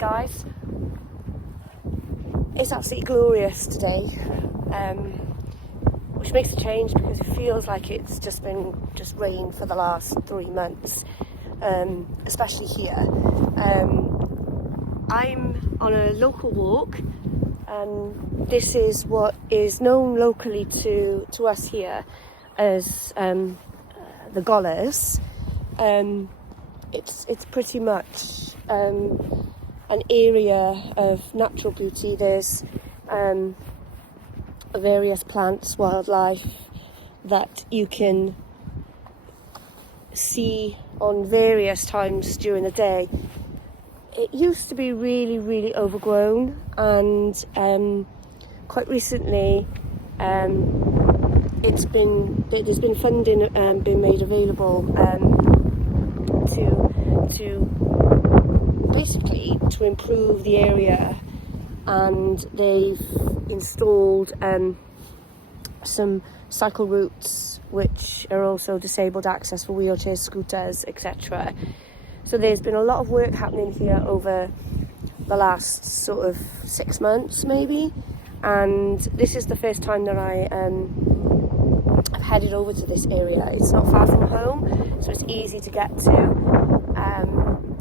guys, it's absolutely glorious today, which makes a change because it feels like it's just been rain for the last 3 months, especially here. I'm on a local walk, and this is what is known locally to us here as the Gollars. It's pretty much an area of natural beauty. There's various plants, wildlife that you can see on various times during the day. It used to be really overgrown, and quite recently there's been funding been made available to improve the area, and they've installed some cycle routes which are also disabled access for wheelchairs, scooters, etc. So there's been a lot of work happening here over the last sort of 6 months maybe, and this is the first time that I've headed over to this area. It's not far from home, so it's easy to get to.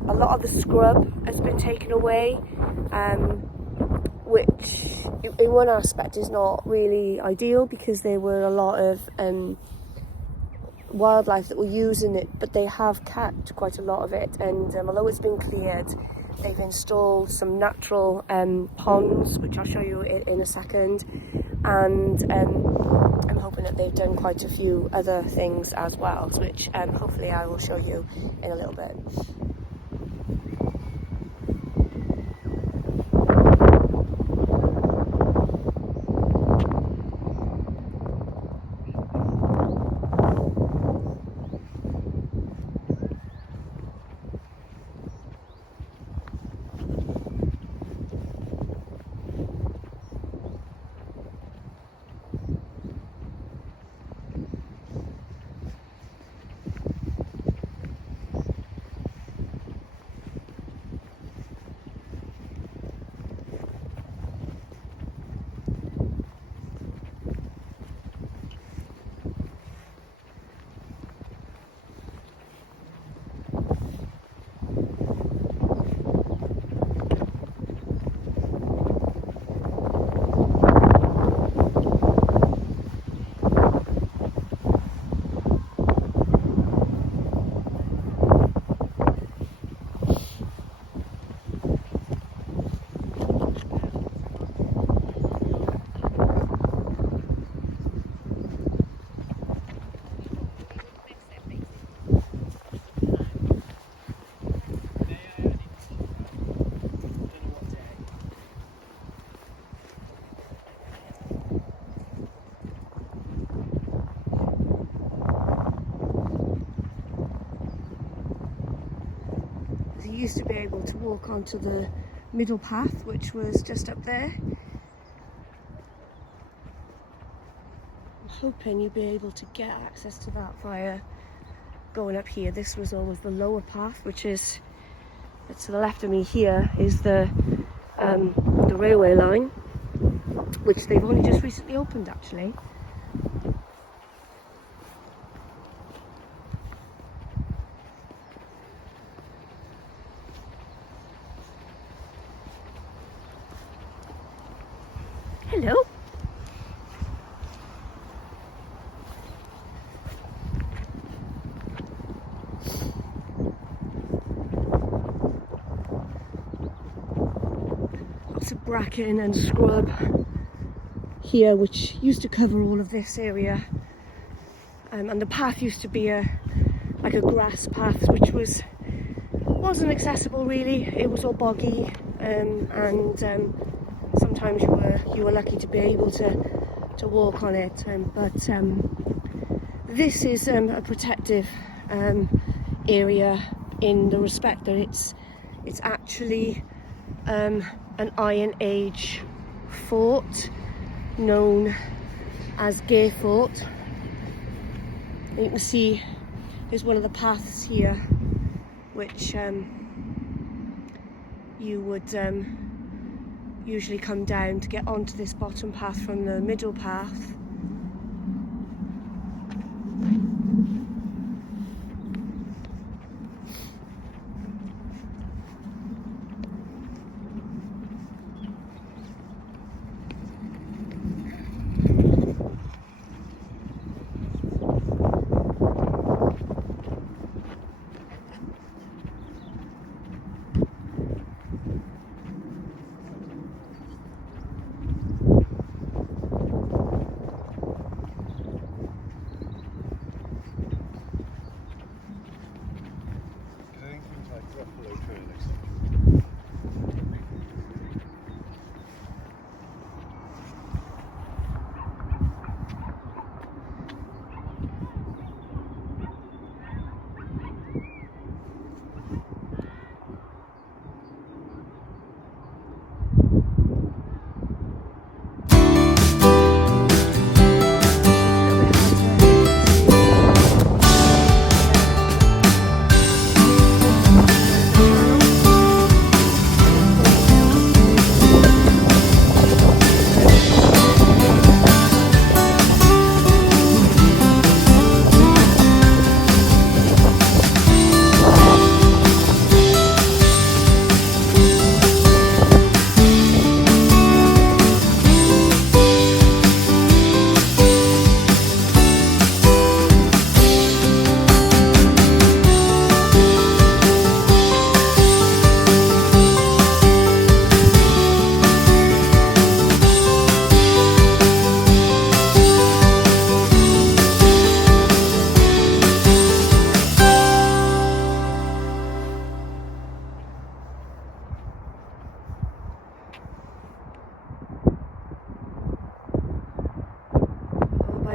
A lot of the scrub has been taken away, which in one aspect is not really ideal because there were a lot of wildlife that were using it, but they have kept quite a lot of it, and although it's been cleared, they've installed some natural ponds, which I'll show you in a second, and I'm hoping that they've done quite a few other things as well, which hopefully I will show you in a little bit. You used to be able to walk onto the middle path, which was just up there. I'm hoping you'll be able to get access to that via going up here. This was always the lower path, which is to the left of me here is the railway line, which they've only just recently opened actually. Hello. Lots of bracken and scrub here, which used to cover all of this area, and the path used to be like a grass path, which wasn't accessible really. It was all boggy, and sometimes you were lucky to be able to walk on it, but this is a protective area in the respect that it's actually an Iron Age fort known as Gaer Fort. And you can see there's one of the paths here which you would usually come down to get onto this bottom path from the middle path.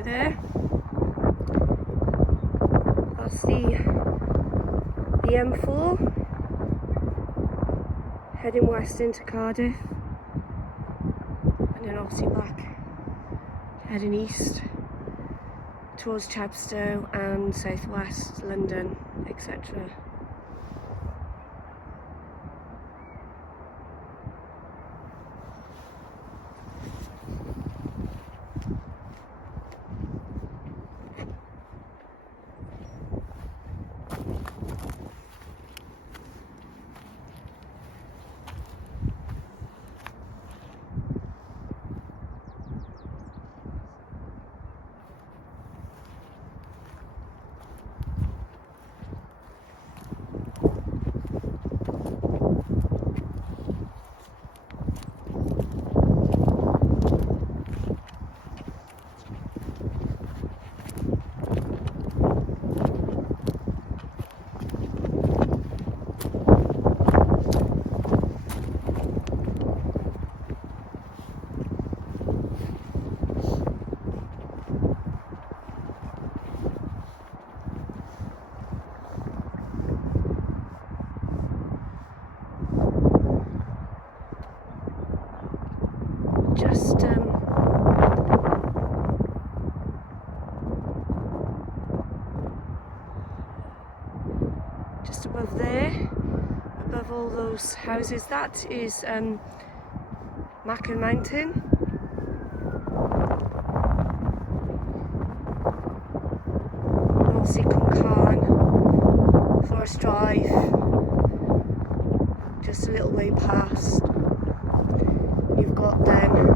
There. That's the M4 heading west into Cardiff, and then obviously back heading east towards Chepstow and southwest London, etc. Just above there, above all those houses, that is Macken Mountain. Obviously Cwmcarn, Forest Drive, just a little way past. You've got them.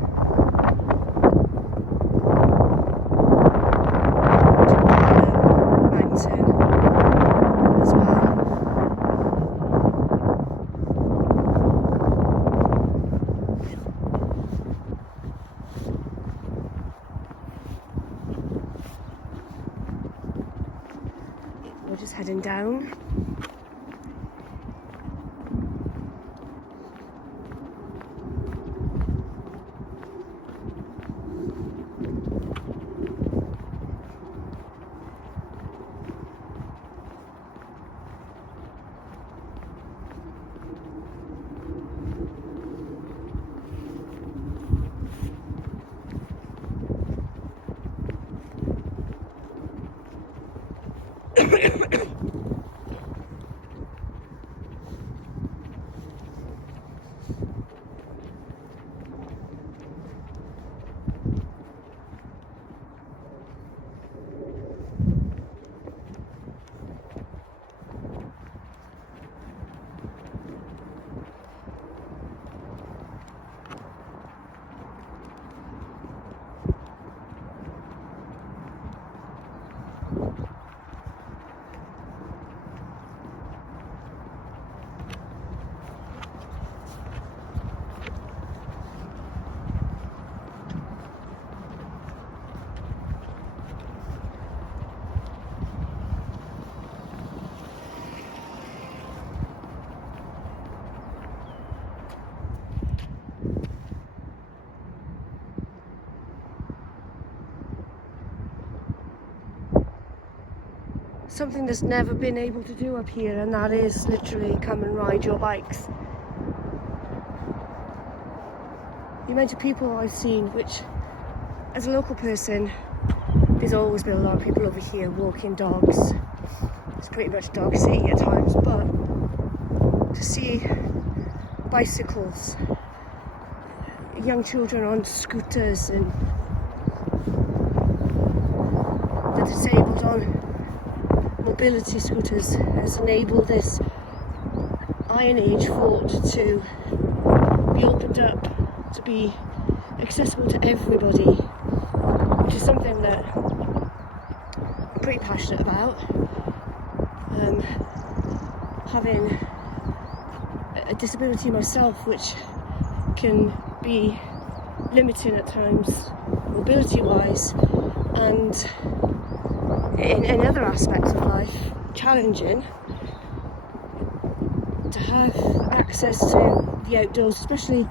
We're just heading down. something that's never been able to do up here, and that is literally come and ride your bikes. The amount of people I've seen, which as a local person, there's always been a lot of people over here walking dogs. It's pretty much dog city at times, but to see bicycles, young children on scooters, and the disabled on mobility scooters has enabled this Iron Age Fort to be opened up, to be accessible to everybody, which is something that I'm pretty passionate about. Having a disability myself, which can be limiting at times mobility wise, and in other aspects of life challenging, to have access to the outdoors, especially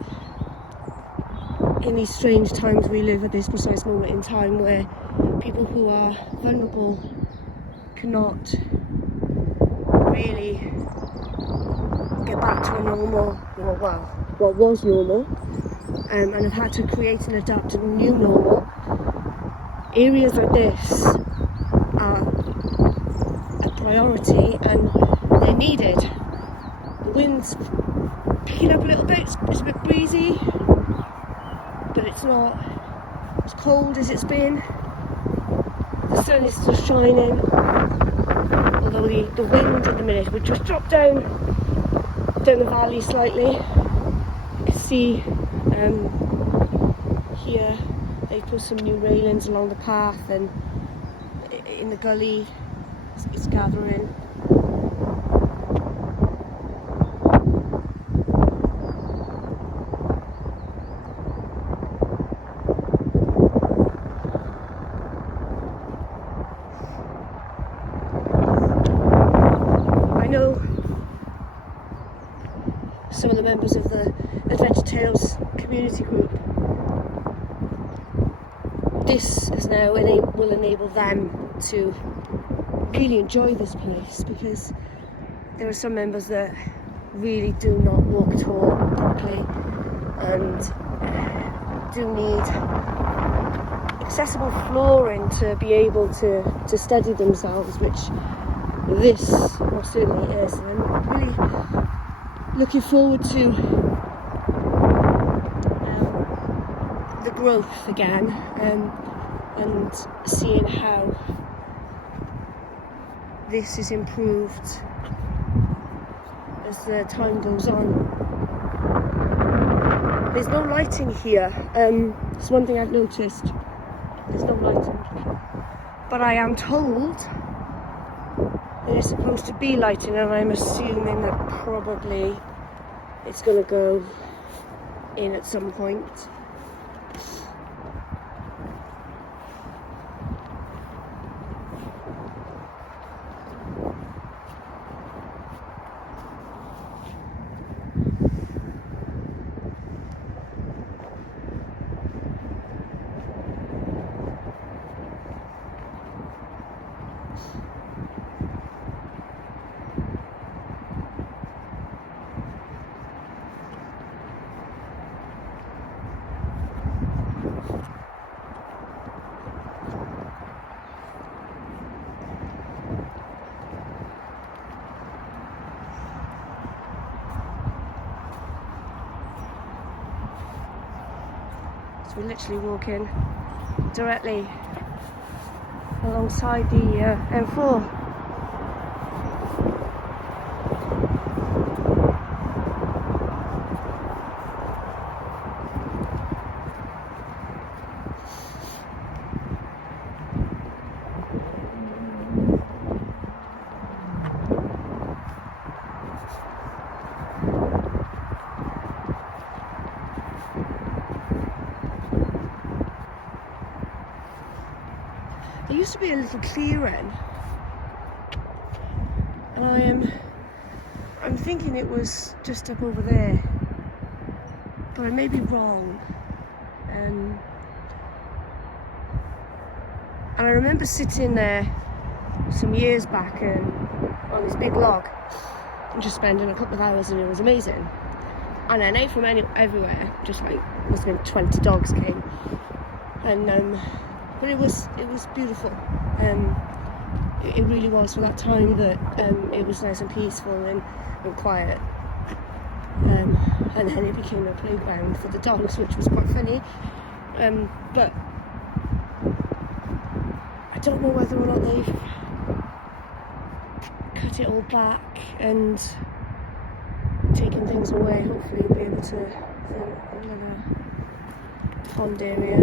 in these strange times we live at this precise moment in time, where people who are vulnerable cannot really get back to a normal, or well, what was normal, and have had to create and adapt to a new normal. Areas like this are a priority, and they're needed. The wind's picking up a little bit, it's a bit breezy, but it's not as cold as it's been. The sun is still shining, although the wind at the minute would just drop down the valley slightly. You can see here they put some new railings along the path, and in the gully it's gathering. I know some of the members of the Adventure Tales community group. This is now will enable them to really enjoy this place, because there are some members that really do not walk at all properly and do need accessible flooring to be able to steady themselves, which this most certainly is. And I'm really looking forward to the growth again, and seeing how this is improved as the time goes on. There's no lighting here. It's one thing I've noticed. There's no lighting, but I am told there's supposed to be lighting, and I'm assuming that probably it's going to go in at some point. We're literally walking directly alongside the M4. There used to be a little clearing, and I'm thinking it was just up over there, but I may be wrong. And I remember sitting there some years back on this big log and just spending a couple of hours, and it was amazing. And then out from everywhere, just like must have been 20 dogs came, and but it was beautiful. It really was for that time that it was nice and peaceful and quiet. And then it became a playground for the dogs, which was quite funny. But I don't know whether or not they've cut it all back and taken things away. Hopefully we'll be able to film another pond area.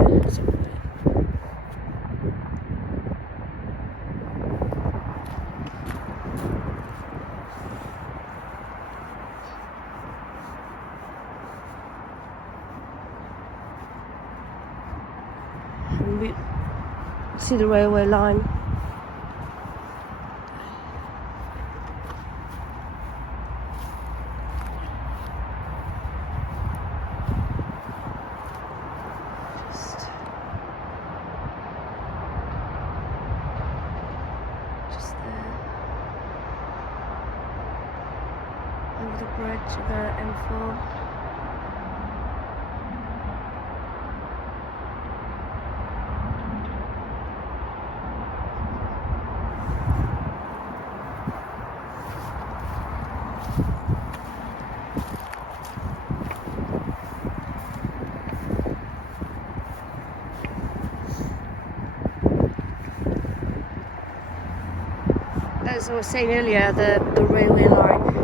And we see the railway line. Just there. Over the bridge of the M4. As I was saying earlier, the railway line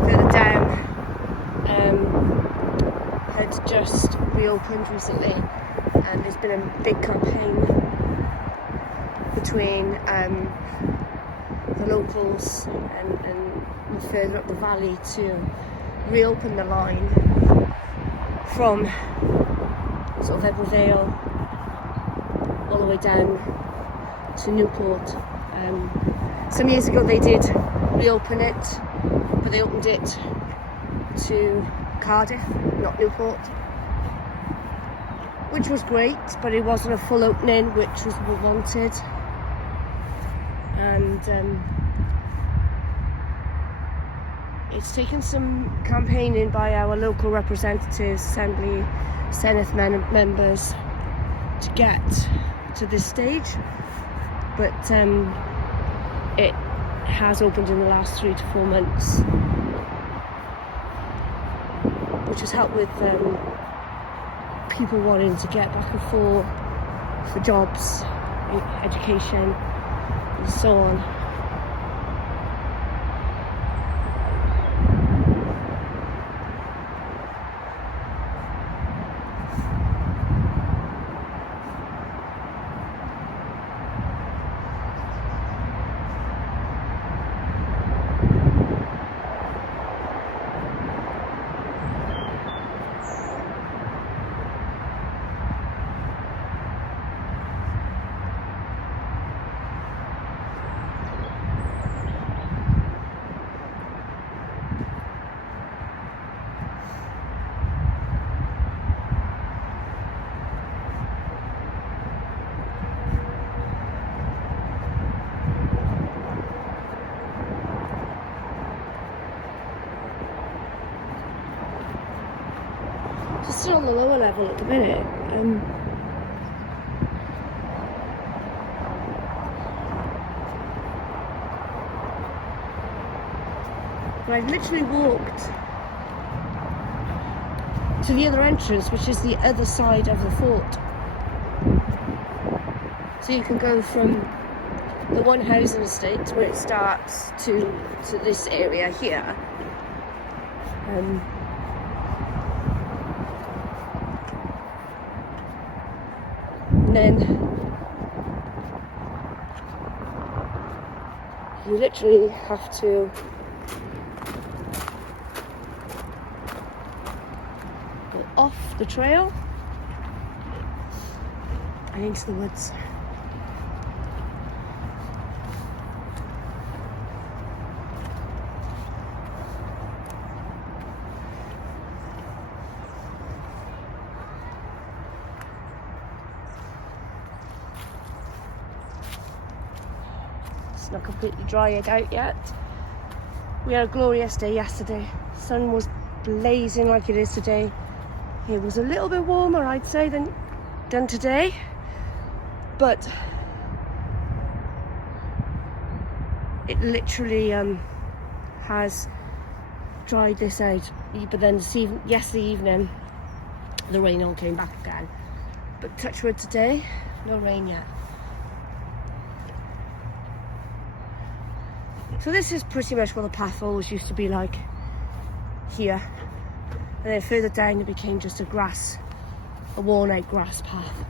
further down had just reopened recently, and there's been a big campaign between the locals and further up the valley to reopen the line from sort of Edward Vale all the way down to Newport. Some years ago they did reopen it, but they opened it to Cardiff, not Newport, which was great, but it wasn't a full opening, which was what we wanted. And it's taken some campaigning by our local representatives, Assembly, Senate members to get to this stage, but it has opened in the last 3 to 4 months, which has helped with people wanting to get back and forth for jobs, education, and so on. Just still on the lower level at the minute. But I've literally walked to the other entrance, which is the other side of the fort. So you can go from the one housing estate where it starts to this area here. And then you literally have to go off the trail and into the woods. It's not completely dried out yet. We had a glorious day yesterday. Sun was blazing like it is today. It was a little bit warmer, I'd say, than today, but it literally has dried this out. But then yesterday evening, the rain all came back again. But touch wood today, no rain yet. So this is pretty much what the path always used to be like here. And then further down it became just a worn out grass path.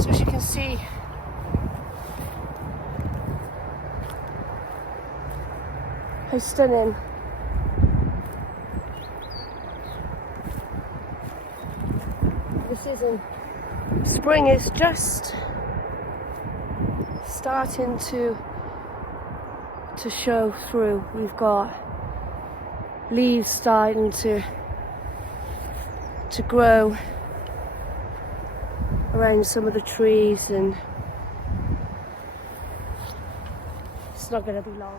So as you can see, how stunning this is. And spring is just starting to show through. We've got leaves starting to grow around some of the trees, and it's not going to be long.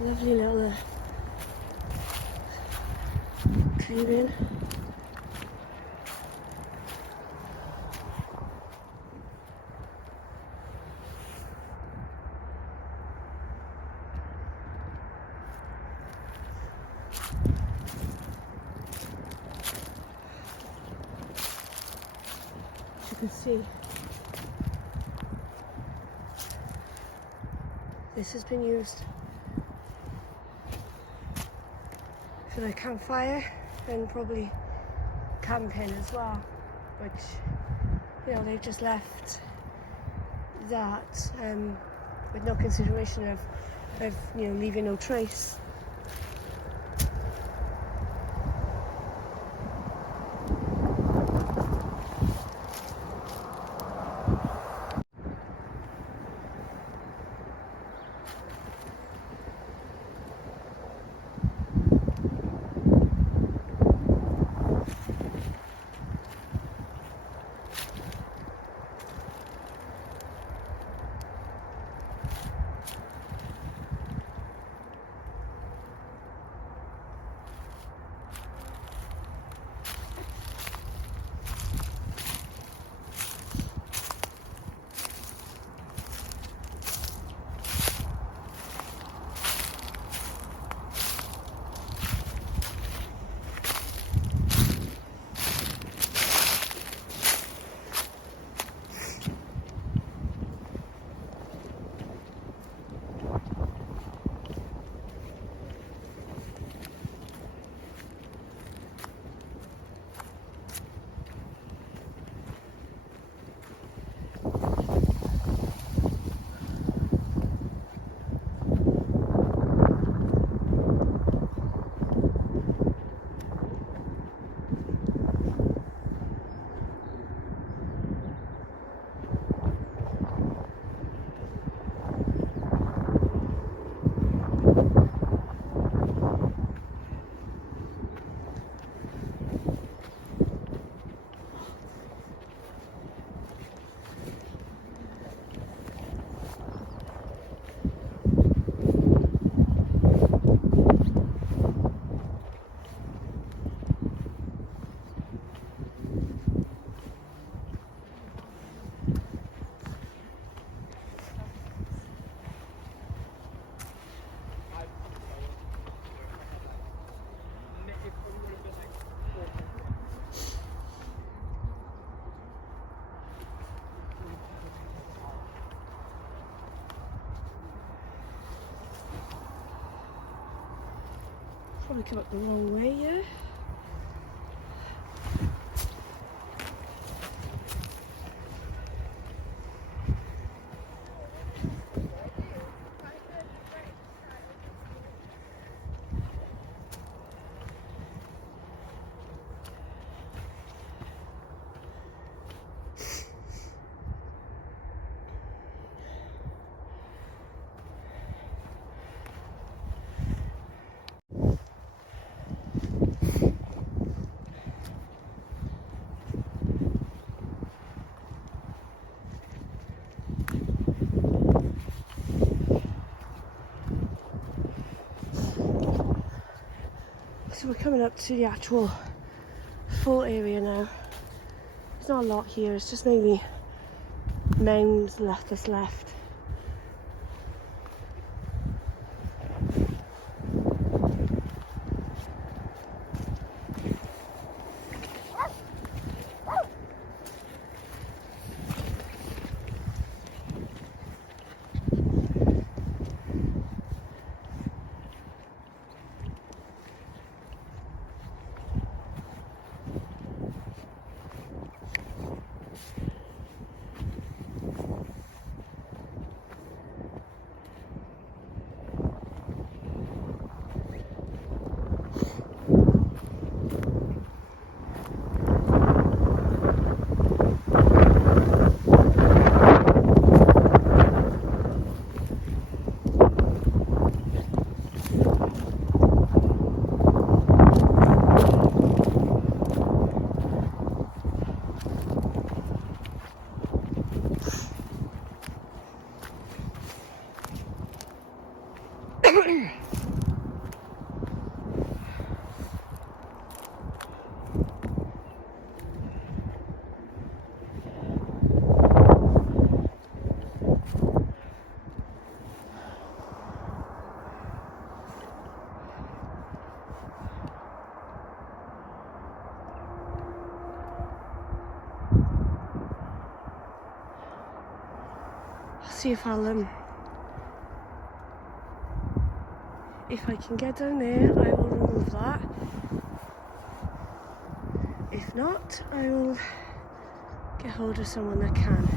Lovely little clearing. As you can see, this has been used for the campfire and probably camping as well, which, you know, they've just left that with no consideration of you know, leaving no trace. Probably come up the wrong way, yeah? So we're coming up to the actual full area now. There's not a lot here, it's just mainly mounds that's left. see if if I can get down there, I will remove that. If not, I will get hold of someone that can.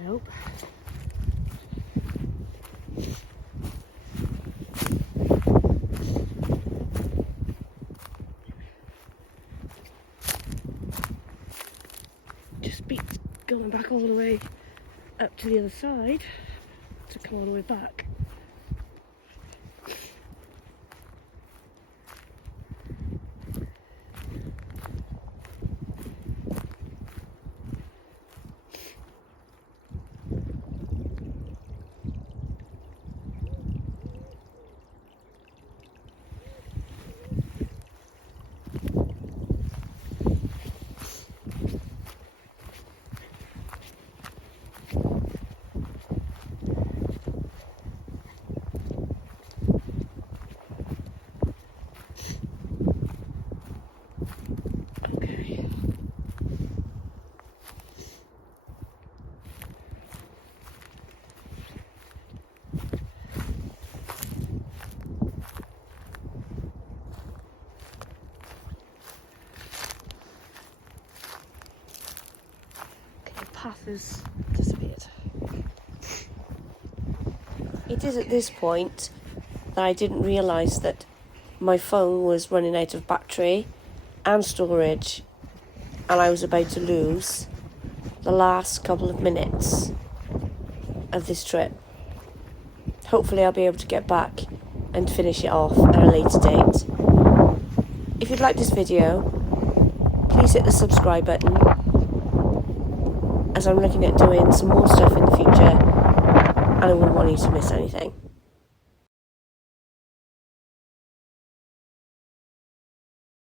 I hope. Just beats going back all the way up to the other side to come all the way back. Path has disappeared. It is at this point that I didn't realise that my phone was running out of battery and storage, and I was about to lose the last couple of minutes of this trip. Hopefully I'll be able to get back and finish it off at a later date. If you'd like this video, please hit the subscribe button, as I'm looking at doing some more stuff in the future and I wouldn't want you to miss anything.